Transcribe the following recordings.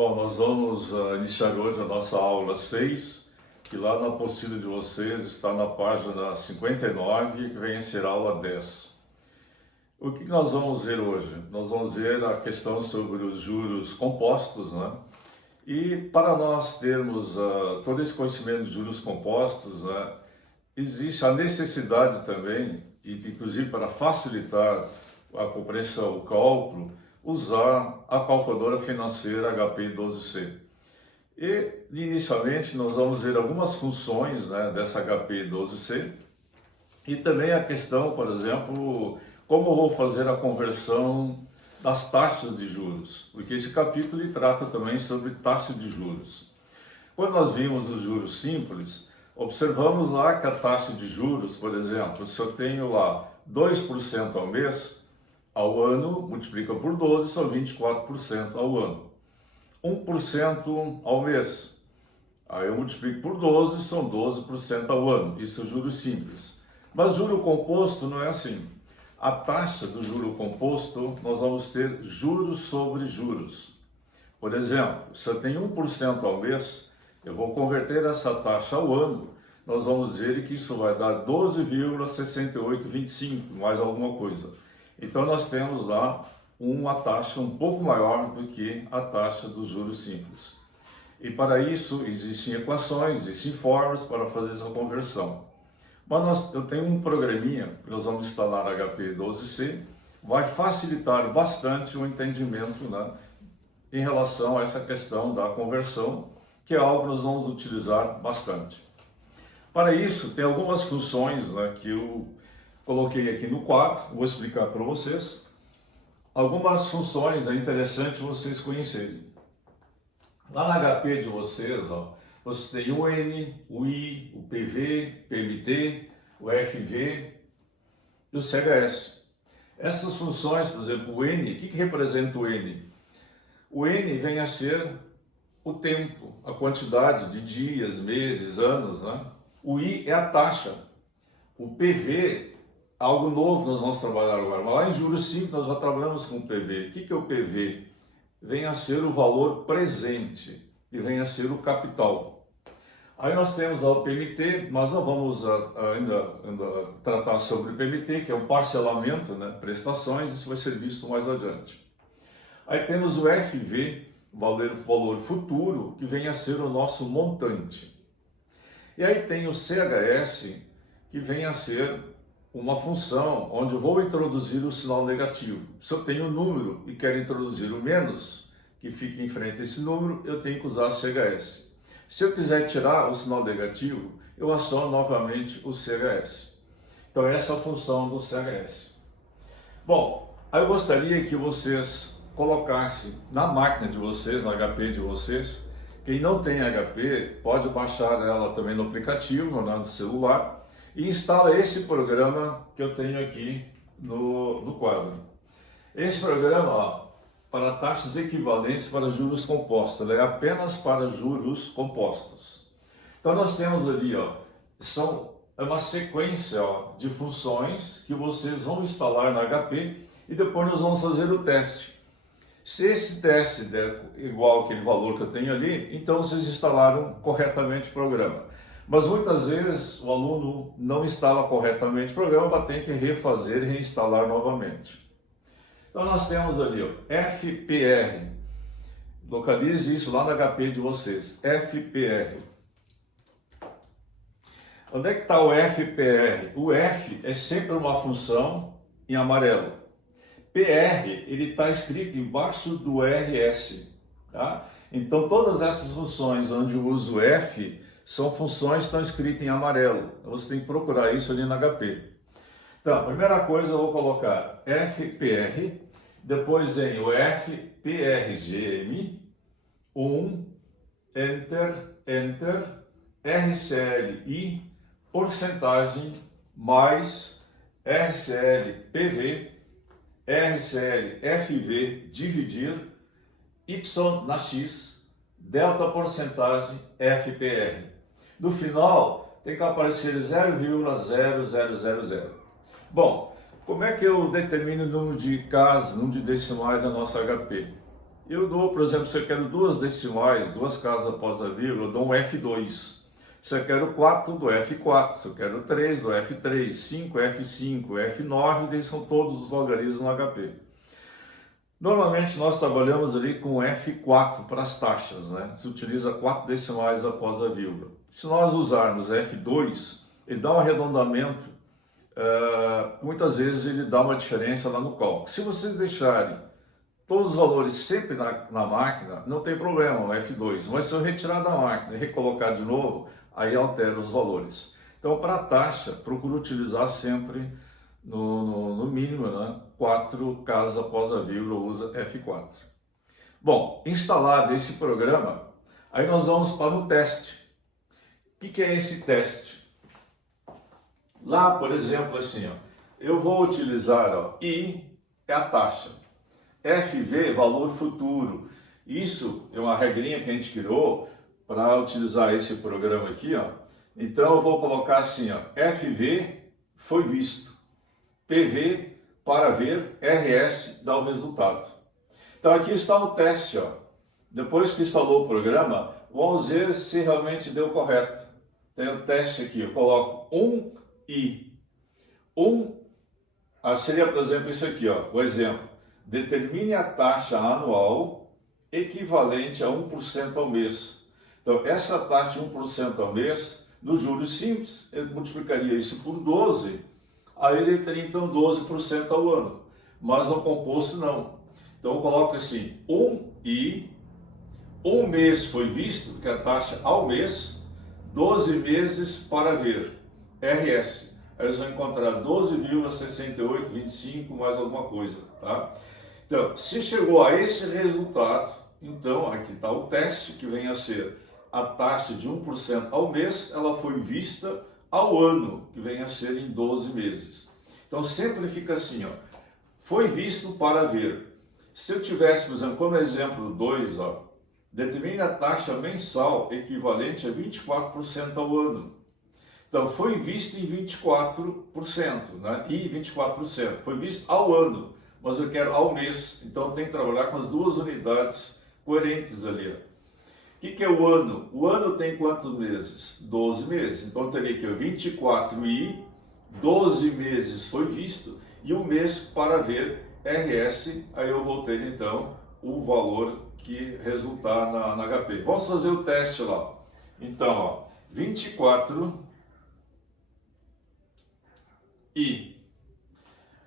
Bom, nós vamos iniciar hoje a nossa aula 6, que lá na apostila de vocês está na página 59, que vem a ser a aula 10. O que nós vamos ver hoje? Nós vamos ver a questão sobre os juros compostos, né? E para nós termos todo esse conhecimento de juros compostos, né, existe a necessidade também, e inclusive para facilitar a compreensão, o cálculo, usar a calculadora financeira HP12C. E, inicialmente, nós vamos ver algumas funções, né, dessa HP12C e também a questão, por exemplo, como eu vou fazer a conversão das taxas de juros, porque esse capítulo trata também sobre taxa de juros. Quando nós vimos os juros simples, observamos lá que a taxa de juros, por exemplo, se eu tenho lá 2% ao mês, ao ano, multiplica por 12, são 24% ao ano. 1% ao mês, aí eu multiplico por 12, são 12% ao ano. Isso é juros simples. Mas juro composto não é assim. A taxa do juro composto, nós vamos ter juros sobre juros. Por exemplo, se eu tenho 1% ao mês, eu vou converter essa taxa ao ano, nós vamos ver que isso vai dar 12,6825, mais alguma coisa. Então nós temos lá uma taxa um pouco maior do que a taxa dos juros simples. E para isso existem equações, existem fórmulas para fazer essa conversão. Mas eu tenho um programinha que nós vamos instalar na HP12C, vai facilitar bastante o entendimento, né, em relação a essa questão da conversão, que é algo que nós vamos utilizar bastante. Para isso, tem algumas funções, né, que eu coloquei aqui no quadro, vou explicar para vocês. Algumas funções é interessante vocês conhecerem. Lá na HP de vocês, ó, você tem o N, o I, o PV, PMT, o FV e o CHS. Essas funções, por exemplo, o N, o que representa o N? O N vem a ser o tempo, a quantidade de dias, meses, anos, né? O I é a taxa. O PV, algo novo nós vamos trabalhar agora, mas lá em juros simples nós já trabalhamos com o PV. O que é o PV? Vem a ser o valor presente e vem a ser o capital. Aí nós temos lá o PMT, mas não vamos ainda tratar sobre o PMT, que é o parcelamento, né, prestações, isso vai ser visto mais adiante. Aí temos o FV, valor futuro, que vem a ser o nosso montante. E aí tem o CHS, que vem a ser uma função onde eu vou introduzir o sinal negativo. Se eu tenho um número e quero introduzir o menos, que fica em frente a esse número, eu tenho que usar CHS. Se eu quiser tirar o sinal negativo, eu aciono novamente o CHS. Então essa é a função do CHS. Bom, aí eu gostaria que vocês colocassem na máquina de vocês, na HP de vocês. Quem não tem HP pode baixar ela também no aplicativo, né, no celular, e instala esse programa que eu tenho aqui no quadro. Esse programa, ó, para taxas equivalentes para juros compostos, ela é apenas para juros compostos. Então nós temos ali, ó, é uma sequência, ó, de funções que vocês vão instalar na HP e depois nós vamos fazer o teste. Se esse teste der igual aquele valor que eu tenho ali, então vocês instalaram corretamente o programa. Mas muitas vezes o aluno não instala corretamente o programa, vai ter que refazer e reinstalar novamente. Então nós temos ali, ó, FPR, localize isso lá no HP de vocês, FPR. Onde é que está o FPR? O F é sempre uma função em amarelo. PR, ele está escrito embaixo do RS, tá? Então todas essas funções onde eu uso F, são funções que estão escritas em amarelo. Você tem que procurar isso ali na HP. Então, a primeira coisa eu vou colocar FPR, depois vem o FPRGM, Enter, RCLI, porcentagem, mais RCLPV, RCLFV, dividir, Y na X, delta porcentagem, FPR. No final, tem que aparecer 0,0000. Bom, como é que eu determino o número de casas, número de decimais da nossa HP? Eu dou, por exemplo, se eu quero duas decimais, duas casas após a vírgula, eu dou um F2. Se eu quero 4, do F4. Se eu quero 3, do F3. 5, F5, F9, daí são todos os logaritmos no HP. Normalmente nós trabalhamos ali com F4 para as taxas, né? Se utiliza 4 decimais após a vírgula. Se nós usarmos F2, ele dá um arredondamento, muitas vezes ele dá uma diferença lá no cálculo. Se vocês deixarem todos os valores sempre na máquina, não tem problema no F2, mas se eu retirar da máquina e recolocar de novo, aí altera os valores. Então, para a taxa, procuro utilizar sempre, no mínimo, né, 4 casas após a vírgula, usa F4. Bom, instalado esse programa, aí nós vamos para o teste. O que é esse teste? Lá, por exemplo, assim, ó, eu vou utilizar, ó, I é a taxa, FV, valor futuro. Isso é uma regrinha que a gente criou para utilizar esse programa aqui, ó. Então eu vou colocar assim, ó, FV foi visto, PV para ver, RS dá o resultado. Então aqui está o teste, ó. Depois que instalou o programa, vamos ver se realmente deu correto. Tem o teste aqui, eu coloco 1i. Seria, por exemplo, isso aqui, ó, o exemplo. Determine a taxa anual equivalente a 1% ao mês. Então, essa taxa de 1% ao mês, nos juros simples, ele multiplicaria isso por 12, aí ele teria então 12% ao ano. Mas no composto não. Então eu coloco assim, 1i, um mês foi visto, que é a taxa ao mês, 12 meses para ver, RS. Aí eles vão encontrar 12,6825 mais alguma coisa, tá? Então, se chegou a esse resultado, então aqui está o teste, que vem a ser a taxa de 1% ao mês, ela foi vista ao ano, que vem a ser em 12 meses. Então sempre fica assim, ó, foi visto para ver. Se eu tivesse, por exemplo, como exemplo 2, ó, determine a taxa mensal equivalente a 24% ao ano. Então foi visto em 24%, né? E 24%. Foi visto ao ano, mas eu quero ao mês. Então tem que trabalhar com as duas unidades coerentes ali, ó. O que é o ano? O ano tem quantos meses? 12 meses. Então teria aqui 24i, 12 meses foi visto, e um mês para ver, RS, aí eu vou ter então o valor que resultar na HP. Vamos fazer o teste lá. Então, ó, 24i.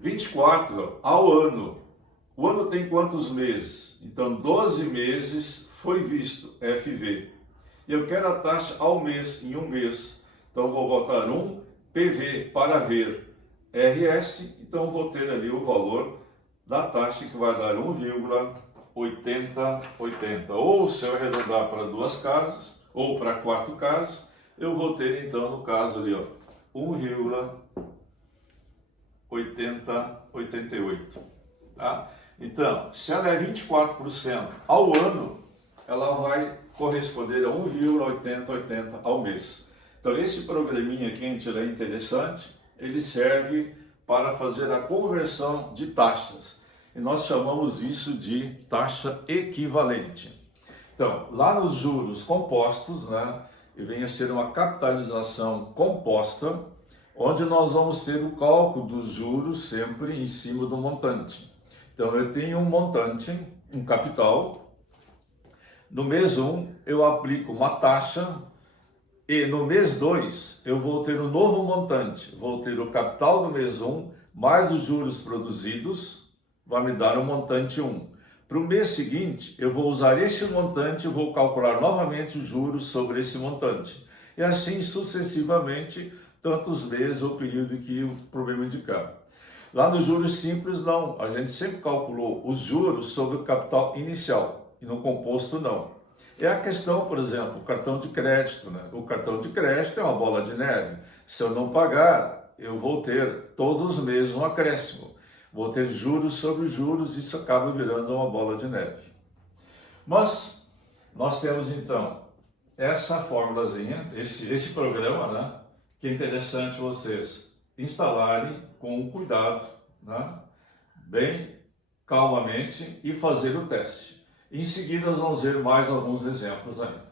24 ao ano. O ano tem quantos meses? Então, 12 meses foi visto, FV. E eu quero a taxa ao mês, em um mês. Então, vou botar 1 PV para ver, RS. Então, vou ter ali o valor da taxa, que vai dar 1,8080. Ou, se eu arredondar para 2 casas, ou para 4 casas, eu vou ter, então, no caso ali, ó, 1,8088, tá? Então, se ela é 24% ao ano, ela vai corresponder a 1,8080 ao mês. Então, esse programinha aqui, ele é interessante, ele serve para fazer a conversão de taxas. E nós chamamos isso de taxa equivalente. Então, lá nos juros compostos, né, vem a ser uma capitalização composta, onde nós vamos ter o cálculo dos juros sempre em cima do montante. Então, eu tenho um montante, um capital. No mês 1, eu aplico uma taxa, e no mês 2, eu vou ter um novo montante. Vou ter o capital do mês 1, mais os juros produzidos, vai me dar o montante 1. Para o mês seguinte, eu vou usar esse montante e vou calcular novamente os juros sobre esse montante. E assim sucessivamente, tantos meses ou período que o problema indicar. Lá nos juros simples, não. A gente sempre calculou os juros sobre o capital inicial e no composto, não. É a questão, por exemplo, o cartão de crédito, né? O cartão de crédito é uma bola de neve. Se eu não pagar, eu vou ter todos os meses um acréscimo. Vou ter juros sobre juros, isso acaba virando uma bola de neve. Mas nós temos então essa formulazinha, esse programa, né? Que é interessante vocês instalarem com cuidado, né? Bem calmamente, e fazer o teste. Em seguida, nós vamos ver mais alguns exemplos ainda.